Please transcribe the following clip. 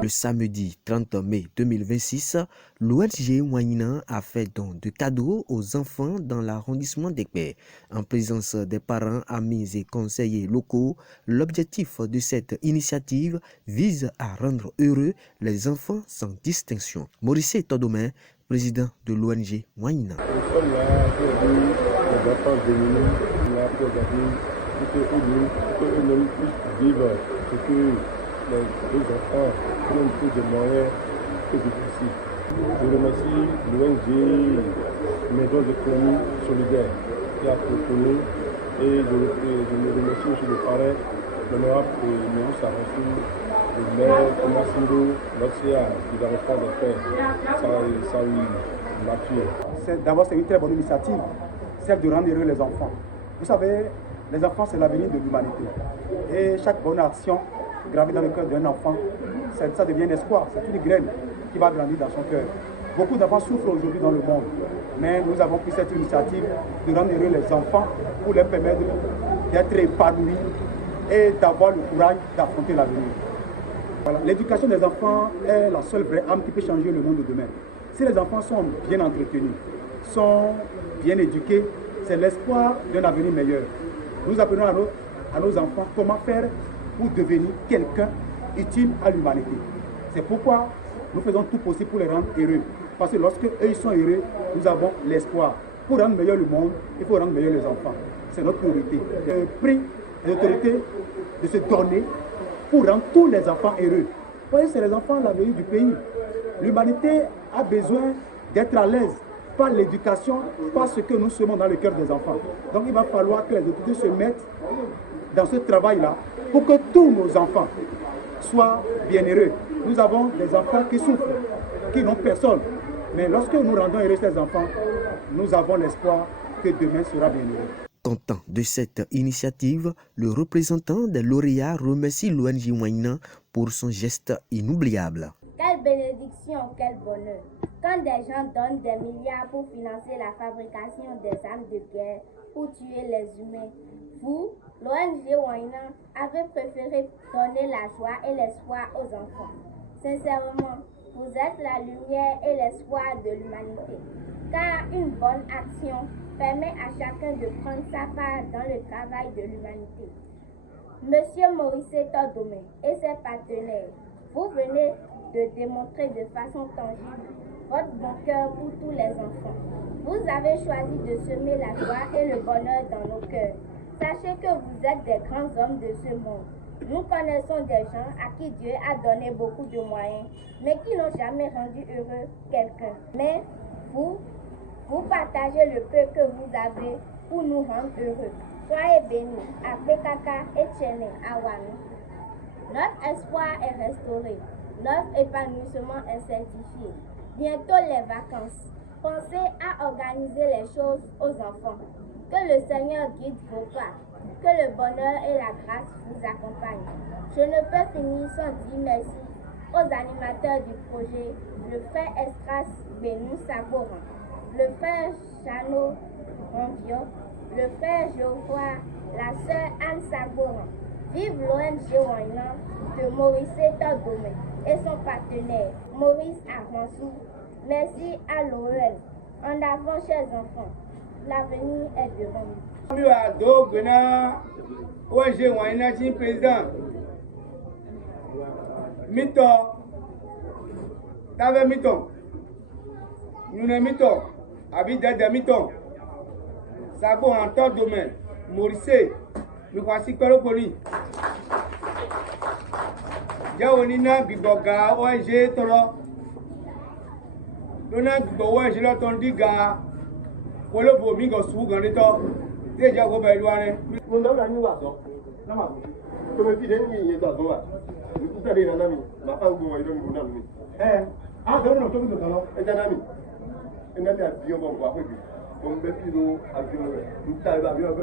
Le samedi 30 mai 2026, l'ONG Wanyina a fait don de cadeaux aux enfants dans l'arrondissement d'Ekpé. En présence des parents, amis et conseillers locaux, l'objectif de cette initiative vise à rendre heureux les enfants sans distinction. Maurice Todomé, président de l'ONG Wanyina. Nous sommes là pour aider les enfants démunis, pour qu'eux-mêmes puissent vivre ce que les deux enfants qui ont plus de moyens que difficiles. Je remercie l'ONG Maison d'économie solidaire qui a proposé et je me remercie aussi le parrain, l'honorable Mérou Sarasou, le maire Thomas l'OCA, qui n'arrive pas de faire, ça oui, Mathieu. D'abord, c'est une très bonne initiative, celle de rendre heureux les enfants. Vous savez, les enfants, c'est l'avenir de l'humanité. Et chaque bonne action gravée dans le cœur d'un enfant, ça devient un espoir, c'est une graine qui va grandir dans son cœur. Beaucoup d'enfants souffrent aujourd'hui dans le monde, mais nous avons pris cette initiative de rendre heureux les enfants pour leur permettre d'être épanouis et d'avoir le courage d'affronter l'avenir. Voilà. L'éducation des enfants est la seule vraie âme qui peut changer le monde de demain. Si les enfants sont bien entretenus, sont bien éduqués, c'est l'espoir d'un avenir meilleur. Nous apprenons à nos enfants comment faire pour devenir quelqu'un utile à l'humanité. C'est pourquoi nous faisons tout possible pour les rendre heureux. Parce que lorsque eux ils sont heureux, nous avons l'espoir. Pour rendre meilleur le monde, il faut rendre meilleur les enfants. C'est notre priorité. Le prix des autorités de se donner pour rendre tous les enfants heureux. Vous voyez, c'est les enfants l'avenir du pays. L'humanité a besoin d'être à l'aise par l'éducation, par ce que nous semons dans le cœur des enfants. Donc il va falloir que les autorités se mettent dans ce travail-là pour que tous nos enfants soient bien heureux. Nous avons des enfants qui souffrent, qui n'ont personne. Mais lorsque nous rendons heureux ces enfants, nous avons l'espoir que demain sera bien heureux. Content de cette initiative, le représentant des lauréats remercie l'ONG Wanyina pour son geste inoubliable. Quelle bénédiction, quel bonheur. Quand des gens donnent des milliards pour financer la fabrication des armes de guerre, pour tuer les humains, vous, l'ONG Wanyina, avez préféré donner la joie et l'espoir aux enfants. Sincèrement, vous êtes la lumière et l'espoir de l'humanité. Car une bonne action permet à chacun de prendre sa part dans le travail de l'humanité. Monsieur Maurice Todomé et ses partenaires, vous venez de démontrer de façon tangible votre bon cœur pour tous les enfants. Vous avez choisi de semer la joie et le bonheur dans nos cœurs. Sachez que vous êtes des grands hommes de ce monde. Nous connaissons des gens à qui Dieu a donné beaucoup de moyens, mais qui n'ont jamais rendu heureux quelqu'un. Mais vous partagez le peu que vous avez pour nous rendre heureux. Soyez bénis à Pekaka et Tchene à Wami. Notre espoir est restauré, notre épanouissement est certifié. Bientôt les vacances. Pensez à organiser les choses aux enfants. Que le Seigneur guide vos pas. Que le bonheur et la grâce vous accompagnent. Je ne peux finir sans dire merci aux animateurs du projet, le frère Estras Benou Saboran, le frère Chano Ronvio, le frère Geoffroy, la sœur Anne Saboran. Vive l'ONG Wanyina de Maurice Todomé et son partenaire Maurice Armansou. Merci à l'OEL. En avant, chers enfants, l'avenir est devant nous. Nous avons ONG Wanyina qui est président. Mito, t'avais mito. Nous ne mito. Habite de mito. Sabo en tant domaine. Maurice, nous voici Kolopoli. Jaonina Biboga ONG Toro. Dona Bibo ONG Lotondiga. Kolobo Mingo Suganito. Déjà go Beluane. Nous avons la nuit à ça. Comme je disais, il y a des gens. Tout à l'heure, un ami, ma femme go ido mi nami. Ah, donc nous sommes dans Un ami. Un ami a bien bon quoi. On me fait nous avion. Nous t'avons avion.